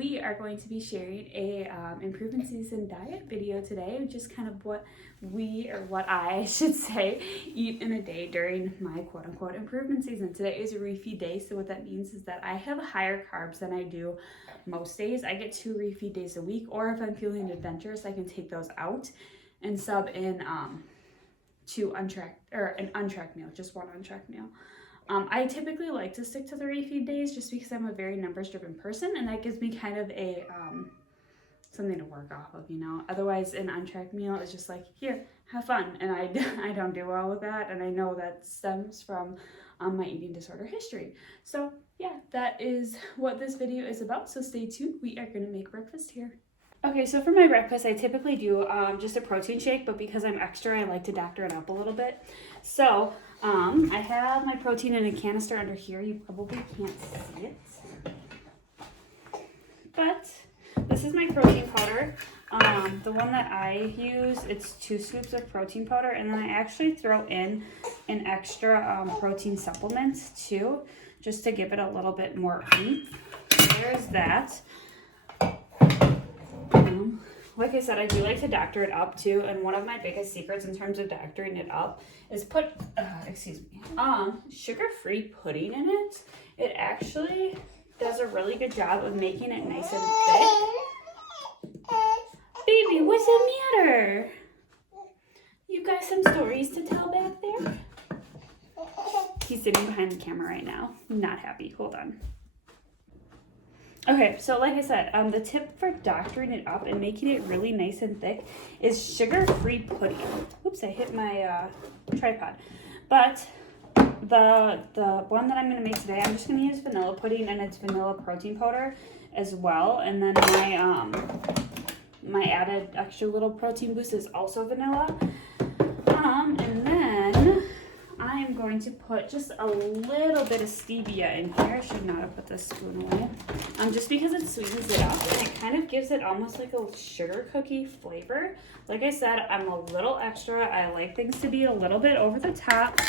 we are going to be sharing a improvement season diet video today, which is kind of what I should say, eat in a day during my quote-unquote improvement season. Today is a refeed day, so what that means is that I have higher carbs than I do most days. I get 2 refeed days a week, or if I'm feeling adventurous, I can take those out and sub in to an untracked meal, just one untracked meal. I typically like to stick to the refeed days just because I'm a very numbers-driven person, and that gives me kind of a something to work off of, you know. Otherwise, an untracked meal is just like, here, have fun, and I don't do well with that, and I know that stems from my eating disorder history. So yeah, that is what this video is about, so stay tuned. We are going to make breakfast here. Okay, so for my breakfast, I typically do just a protein shake, but because I'm extra, I like to doctor it up a little bit. So I have my protein in a canister under here. You probably can't see it, but this is my protein powder. The one that I use, it's 2 scoops of protein powder, and then I actually throw in an extra protein supplement too, just to give it a little bit more oomph. There's that. Like I said, I do like to doctor it up too, and one of my biggest secrets in terms of doctoring it up is put, sugar-free pudding in it. It actually does a really good job of making it nice and thick. Baby, what's the matter? You got some stories to tell back there? He's sitting behind the camera right now, not happy. Hold on. Okay, so like I said, the tip for doctoring it up and making it really nice and thick is sugar-free pudding. Oops, I hit my tripod. But the one that I'm going to make today, I'm just going to use vanilla pudding, and it's vanilla protein powder as well. And then my added extra little protein boost is also vanilla. And then I'm going to put just a little bit of stevia in here. I should not have put this spoon away. Just because it sweetens it up, and it kind of gives it almost like a sugar cookie flavor. Like I said, I'm a little extra. I like things to be a little bit over the top.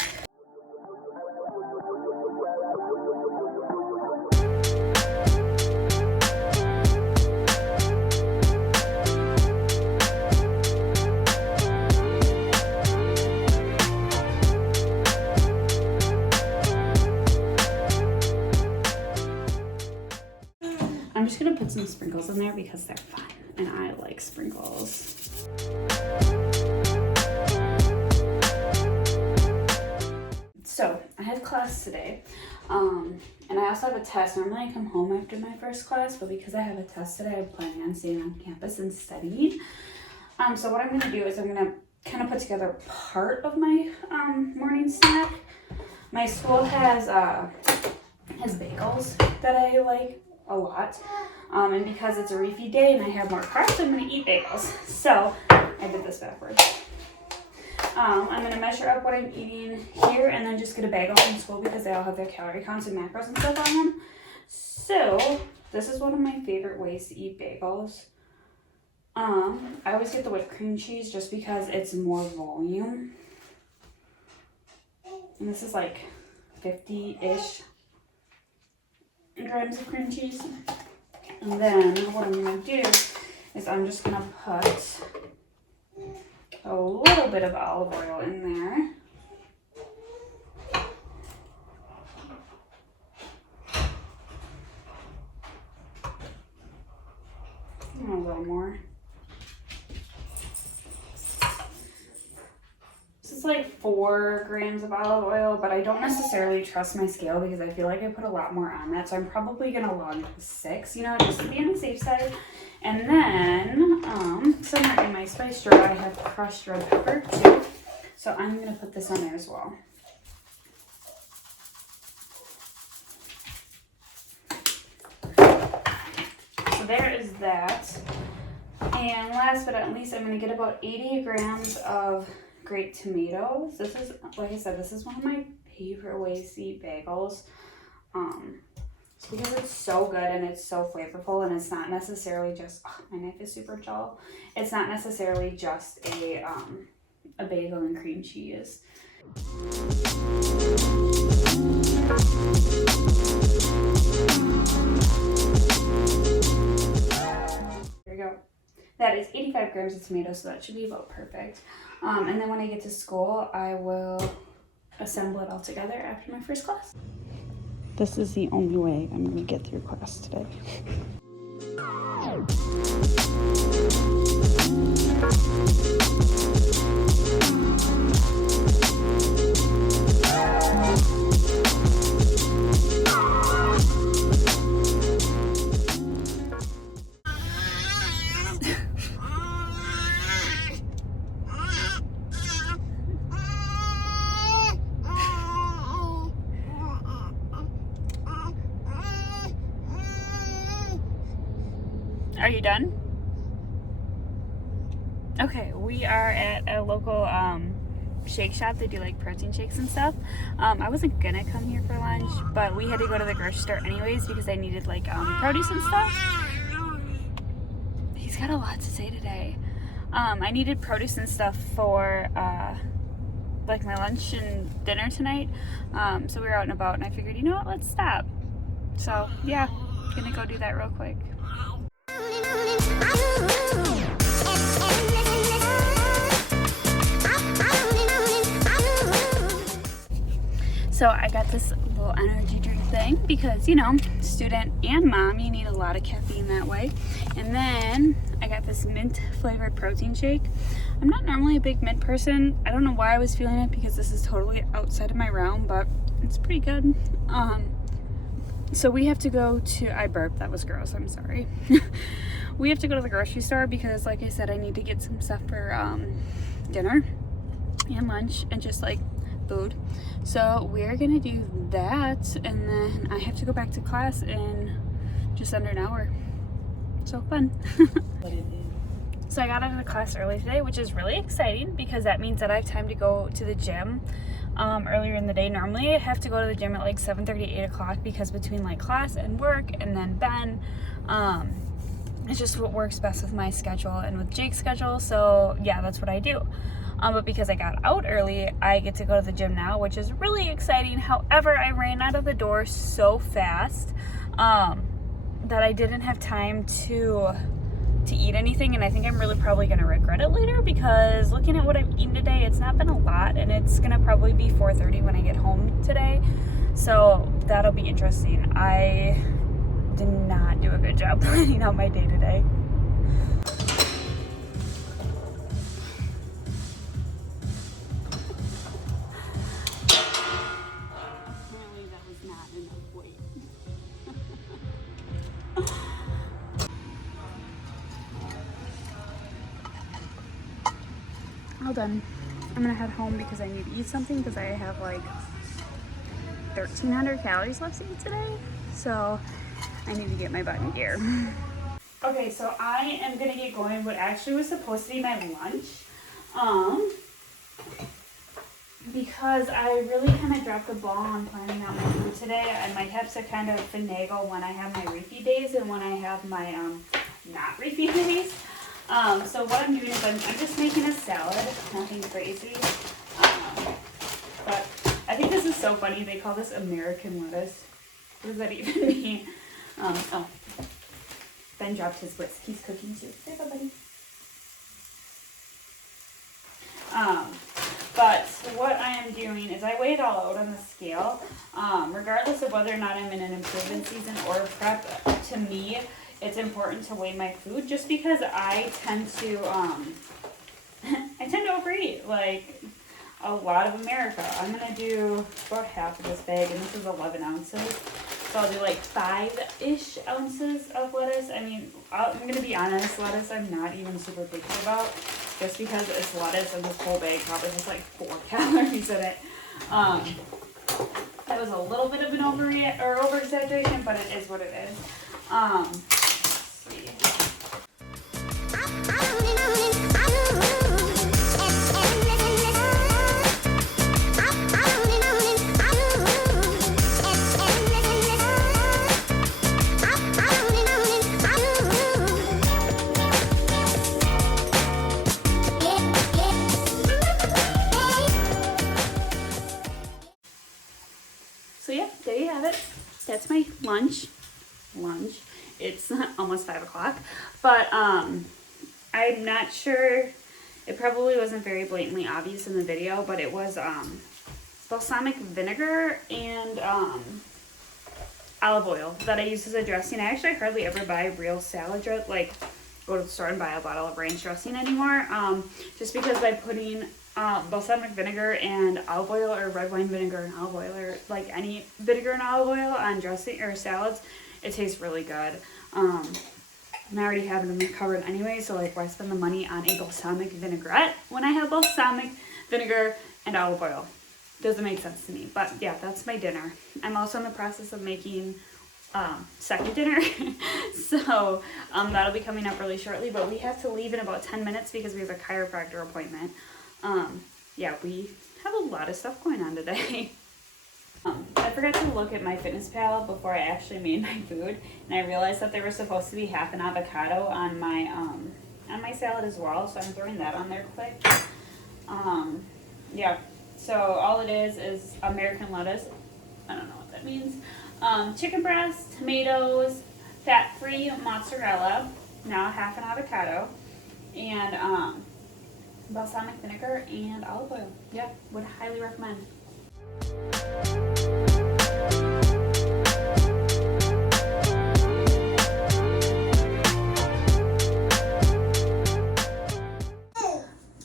I'm just gonna put some sprinkles in there because they're fun, and I like sprinkles. So I had class today, and I also have a test. Normally I come home after my first class, but because I have a test today, I'm planning on staying on campus and studying. So what I'm gonna do is I'm gonna kind of put together part of my morning snack. My school has bagels that I like a lot, and because it's a refeed day and I have more carbs, I'm going to eat bagels. So I did this backwards. I'm going to measure up what I'm eating here and then just get a bagel from school because they all have their calorie counts and macros and stuff on them. So this is one of my favorite ways to eat bagels. I always get the whipped cream cheese just because it's more volume, and this is like 50-ish grams of cream cheese. And then what I'm going to do is I'm just going to put a little bit of olive oil in there. And a little more. It's like 4 grams of olive oil, but I don't necessarily trust my scale because I feel like I put a lot more on that, so I'm probably gonna log 6, you know, just to be on the safe side. And then somewhere in my spice drawer I have crushed red pepper too, so I'm gonna put this on there as well. So there is that. And last but not least, I'm gonna get about 80 grams of grape tomatoes. This is, like I said, this is one of my favorite ways to eat bagels. Just because it's so good and it's so flavorful, and it's not necessarily just, my knife is super dull. It's not necessarily just a bagel and cream cheese. grams of tomatoes, so that should be about perfect. And then when I get to school, I will assemble it all together after my first class. This is the only way I'm going to get through class today. Are you done? Okay, we are at a local shake shop. They do like protein shakes and stuff. I wasn't gonna come here for lunch, but we had to go to the grocery store anyways because I needed like produce and stuff. He's got a lot to say today. I needed produce and stuff for like my lunch and dinner tonight. So we were out and about and I figured, you know what, let's stop. So yeah, gonna go do that real quick. So I got this little energy drink thing because, you know, student and mom, you need a lot of caffeine that way. And then I got this mint flavored protein shake. I'm not normally a big mint person. I don't know why I was feeling it because this is totally outside of my realm, but it's pretty good. So we have to go to, I burped, that was gross, I'm sorry. We have to go to the grocery store because, like I said, I need to get some stuff for dinner and lunch and just like food. So we're gonna do that and then I have to go back to class in just under an hour. So fun. So I got out of class early today, which is really exciting because that means that I have time to go to the gym earlier in the day. Normally I have to go to the gym at like 7:30, 8 o'clock because between like class and work and then Ben, it's just what works best with my schedule and with Jake's schedule. So yeah, that's what I do. But because I got out early, I get to go to the gym now, which is really exciting. However, I ran out of the door so fast that I didn't have time to eat anything, and I think I'm really probably gonna regret it later because looking at what I've eaten today, it's not been a lot, and it's gonna probably be 4:30 when I get home today. So that'll be interesting. I did not do a good job planning out my day today. Apparently that was not enough weight. All done. I'm gonna head home because I need to eat something because I have like 1,300 calories left to eat today. So I need to get my butt in gear. Okay, so I am gonna get going what actually was supposed to be my lunch. Because I really kind of dropped the ball on planning out my food today. I might have to kind of finagle when I have my refeed days and when I have my not refeed days. So what I'm doing is I'm just making a salad, nothing crazy. But I think this is so funny. They call this American lettuce. What does that even mean? Oh, Ben dropped his whisk. He's cooking too. Say bye, buddy. But what I am doing is I weigh it all out on the scale. Regardless of whether or not I'm in an improvement season or prep, to me, it's important to weigh my food just because I tend to overeat like a lot of America. I'm gonna do about half of this bag, and this is 11 ounces. So I'll do like 5-ish ounces of lettuce. I mean, I'm gonna be honest, lettuce I'm not even super picky about, just because it's lettuce and this whole bag probably has like 4 calories in it. That was a little bit of an over-exaggeration, but it is what it is. Let's see. So yeah, there you have it. That's my lunch. It's almost 5 o'clock, but I'm not sure, it probably wasn't very blatantly obvious in the video, but it was balsamic vinegar and olive oil that I use as a dressing. I actually hardly ever buy real salad dressing, like go to the store and buy a bottle of ranch dressing anymore, just because by putting balsamic vinegar and olive oil, or red wine vinegar and olive oil, or like any vinegar and olive oil on dressing or salads, it tastes really good. And I already have them covered anyway, so like why spend the money on a balsamic vinaigrette when I have balsamic vinegar and olive oil? Doesn't make sense to me. But yeah, that's my dinner. I'm also in the process of making second dinner. So that'll be coming up really shortly, but we have to leave in about 10 minutes because we have a chiropractor appointment. Yeah, we have a lot of stuff going on today. I forgot to look at MyFitnessPal before I actually made my food, and I realized that there was supposed to be half an avocado on my salad as well, so I'm throwing that on there quick. Yeah. So all it is American lettuce. I don't know what that means. Chicken breast, tomatoes, fat-free mozzarella, now half an avocado, and balsamic vinegar and olive oil. Yeah, would highly recommend.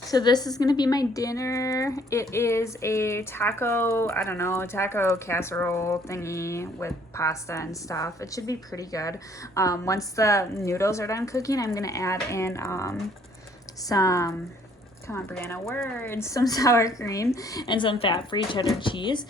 So this is gonna be my dinner. It is a taco casserole thingy with pasta and stuff. It should be pretty good. Once the noodles are done cooking, I'm gonna add in some, come on Brianna, words, some sour cream and some fat-free cheddar cheese,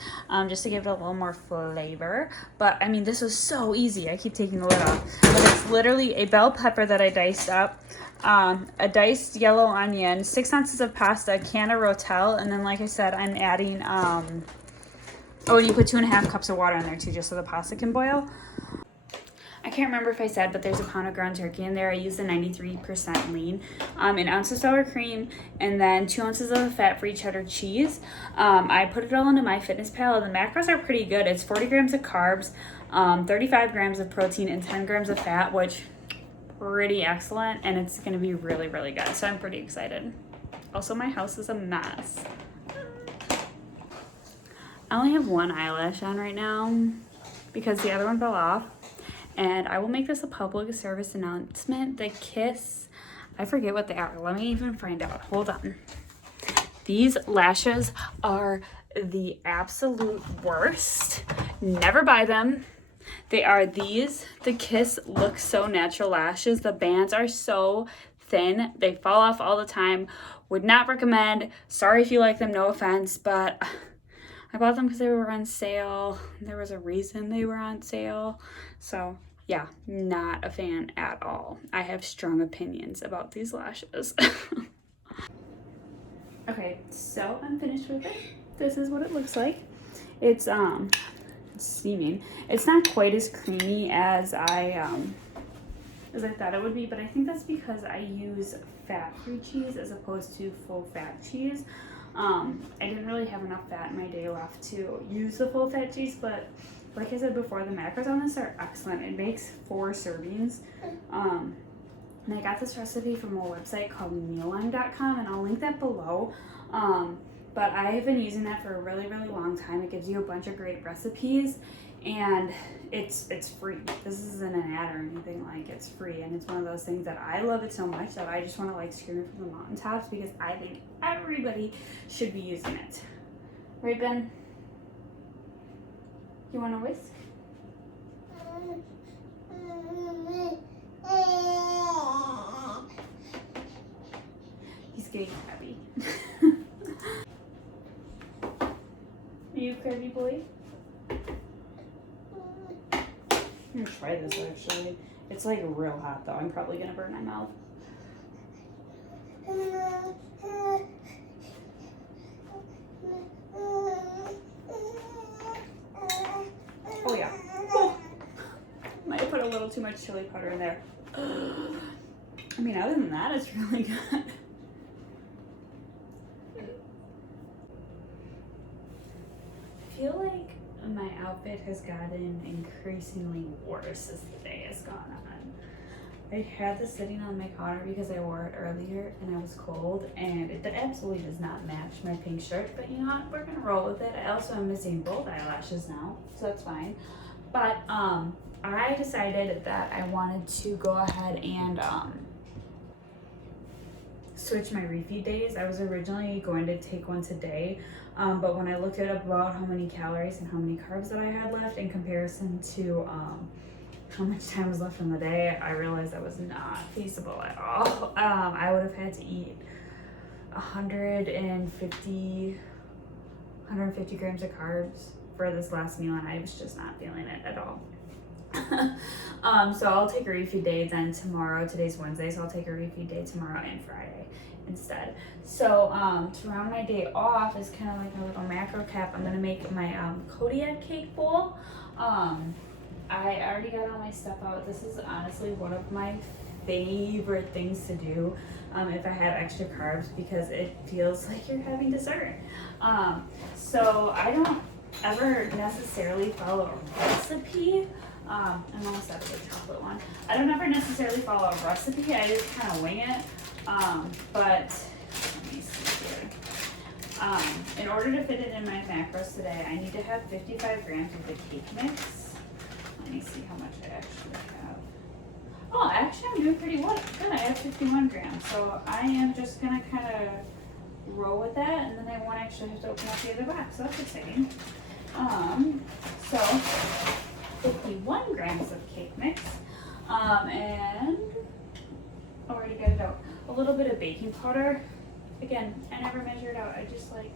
just to give it a little more flavor. But I mean, this was so easy. I keep taking the lid off. But it's literally a bell pepper that I diced up, a diced yellow onion, 6 ounces of pasta, a can of Rotel, and then like I said, I'm adding, oh, and you put 2.5 cups of water in there too, just so the pasta can boil. I can't remember if I said, but there's a pound of ground turkey in there. I used the 93% lean, an ounce of sour cream, and then 2 ounces of fat-free cheddar cheese. I put it all into MyFitnessPal, and the macros are pretty good. It's 40 grams of carbs, 35 grams of protein, and 10 grams of fat, which pretty excellent, and it's gonna be really, really good. So I'm pretty excited. Also, my house is a mess. I only have one eyelash on right now because the other one fell off. And I will make this a public service announcement. The Kiss, I forget what they are. Let me even find out. Hold on. These lashes are the absolute worst. Never buy them. They are these, the Kiss Look So Natural lashes. The bands are so thin. They fall off all the time. Would not recommend. Sorry if you like them, no offense, but I bought them because they were on sale. There was a reason they were on sale. So yeah, not a fan at all. I have strong opinions about these lashes. Okay, so I'm finished with it. This is what it looks like. It's steaming. It's not quite as creamy as I thought it would be, but I think that's because I use fat-free cheese as opposed to full-fat cheese. I didn't really have enough fat in my day left to use the full-fat cheese, but like I said before, the macros on this are excellent. It makes 4 servings. And I got this recipe from a website called mealime.com, and I'll link that below. But I have been using that for a really, really long time. It gives you a bunch of great recipes, and it's free. This isn't an ad or anything, like, it's free, and it's one of those things that I love it so much that I just want to like scream it from the mountaintops because I think everybody should be using it. Right, Ben? You want to whisk? He's getting crabby. Are you a crabby boy? I'm gonna try this actually. It's like real hot though. I'm probably gonna burn my mouth. Oh yeah. Oh. Might have put a little too much chili powder in there. I mean, other than that, it's really good. I feel like my outfit has gotten increasingly worse as the day has gone I had this sitting on my counter because I wore it earlier and I was cold, and it absolutely does not match my pink shirt, but you know what, we're gonna roll with it. I also am missing both eyelashes now, so that's fine. But I decided that I wanted to go ahead and switch my refeed days. I was originally going to take one today, but when I looked at about how many calories and how many carbs that I had left in comparison to how much time was left in the day, I realized that was not feasible at all. I would have had to eat 150 grams of carbs for this last meal, and I was just not feeling it at all. So I'll take a refeed day then tomorrow. Today's Wednesday, so I'll take a refeed day tomorrow and Friday instead. So to round my day off is kind of like a little macro cap. I'm gonna make my Kodiak cake bowl. I already got all my stuff out. This is honestly one of my favorite things to do if I have extra carbs, because it feels like you're having dessert. So I don't ever necessarily follow a recipe. I'm almost out of the chocolate one. I don't ever necessarily follow a recipe. I just kind of wing it. But let me see here. In order to fit it in my macros today, I need to have 55 grams of the cake mix. Let me see how much I actually have. Oh, actually I'm doing pretty good. I have 51 grams. So I am just gonna kind of roll with that, and then I won't actually have to open up the other box. So that's exciting. So 51 grams of cake mix, and already got it out. A little bit of baking powder. Again, I never measure it out. I just like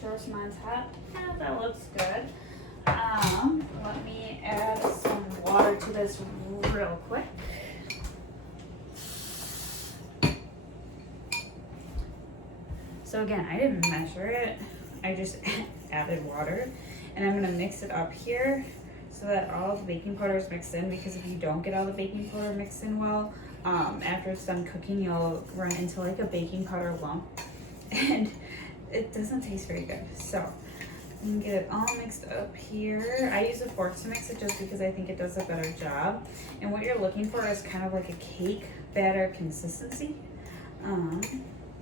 throw some on top. Yeah, that looks good. Let me add some water to this real quick. So again, I didn't measure it. I just added water, and I'm gonna mix it up here so that all the baking powder is mixed in, because if you don't get all the baking powder mixed in well, after it's done cooking, you'll run into like a baking powder lump, and it doesn't taste very good. So I'm gonna get it all mixed up here. I use a fork to mix it just because I think it does a better job. And what you're looking for is kind of like a cake batter consistency.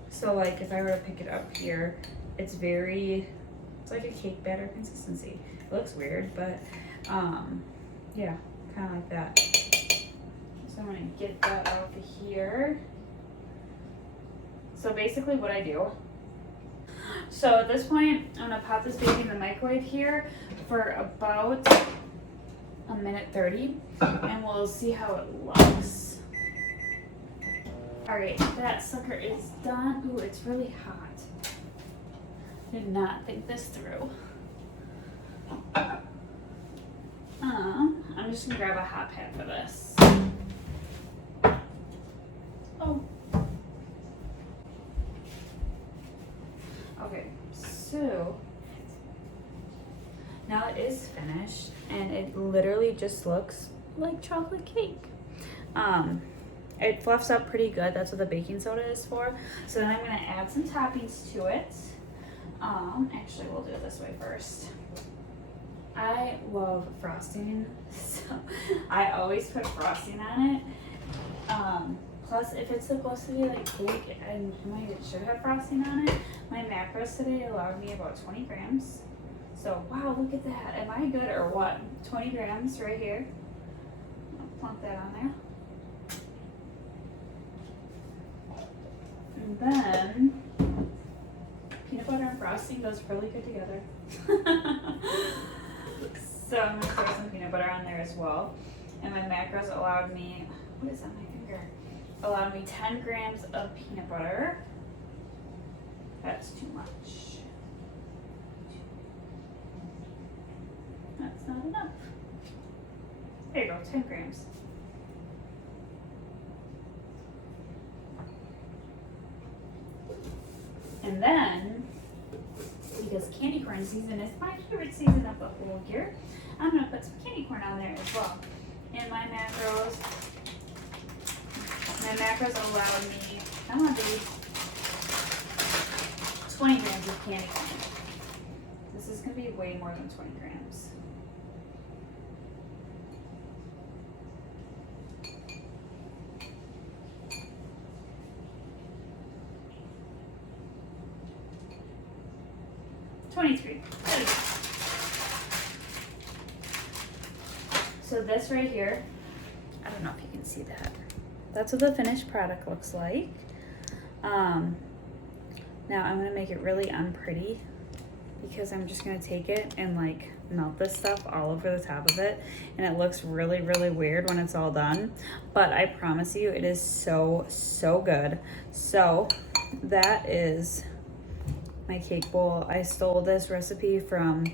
So like if I were to pick it up here, it's like a cake batter consistency. It looks weird, but yeah, kind of like that. So I'm gonna get that out of here. So basically what I do, so at this point, I'm gonna pop this baby in the microwave here for about 1:30, and we'll see how it looks. All right, that sucker is done. Ooh, it's really hot. Did not think this through. I'm just gonna grab a hot pad for this. Oh. Okay, so now it is finished, and it literally just looks like chocolate cake. It fluffs up pretty good. That's what the baking soda is for. So then I'm gonna add some toppings to it. Actually, we'll do it this way first. I love frosting, so I always put frosting on it. Plus, if it's supposed to be like cake, and it should have frosting on it, my macros today allowed me about 20 grams. So, wow, look at that. Am I good or what? 20 grams right here. I'll plunk that on there. And then, peanut butter and frosting goes really good together. So I'm gonna throw some peanut butter on there as well. And my macros allowed me, what is on my finger? Allowed me 10 grams of peanut butter. That's too much. That's not enough. There you go, 10 grams. And then, because candy corn season is my favorite season of the whole year, I'm gonna put some candy corn on there as well. And my macros allowed me, I want these 20 grams of candy corn. This is gonna be way more than 20 grams. 23. There we go. So this right here, I don't know if you can see that. That's what the finished product looks like. Now I'm gonna make it really unpretty because I'm just gonna take it and like melt this stuff all over the top of it, and it looks really, really weird when it's all done. But I promise you, it is so, so good. So that is my cake bowl. I stole this recipe from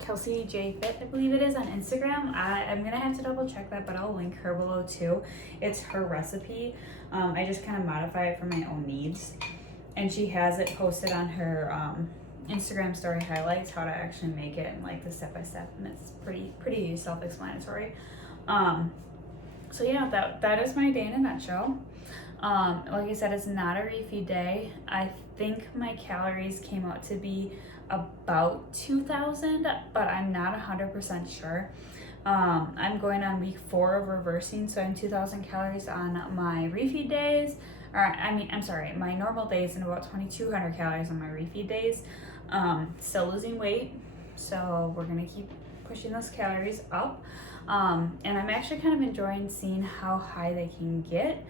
Kelsey J Fit, I believe it is, on Instagram. I'm gonna have to double check that, but I'll link her below too. It's her recipe. I just kind of modify it for my own needs, and she has it posted on her Instagram story highlights how to actually make it and like the step-by-step, and it's pretty self-explanatory. So yeah, that is my day in a nutshell. Like I said, it's not a refeed day. I think my calories came out to be about 2,000, but I'm not 100% sure. I'm going on week 4 of reversing, so I'm 2,000 calories on my refeed days, my normal days, and about 2,200 calories on my refeed days. Still losing weight, so we're gonna keep pushing those calories up. And I'm actually kind of enjoying seeing how high they can get.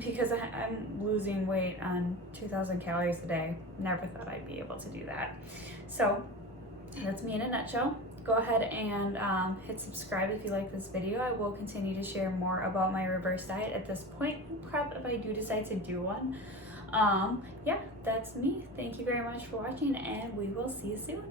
Because I'm losing weight on 2,000 calories a day. Never thought I'd be able to do that. So that's me in a nutshell. Go ahead and hit subscribe if you like this video. I will continue to share more about my reverse diet at this point, prep if I do decide to do one. Yeah, that's me. Thank you very much for watching, and we will see you soon.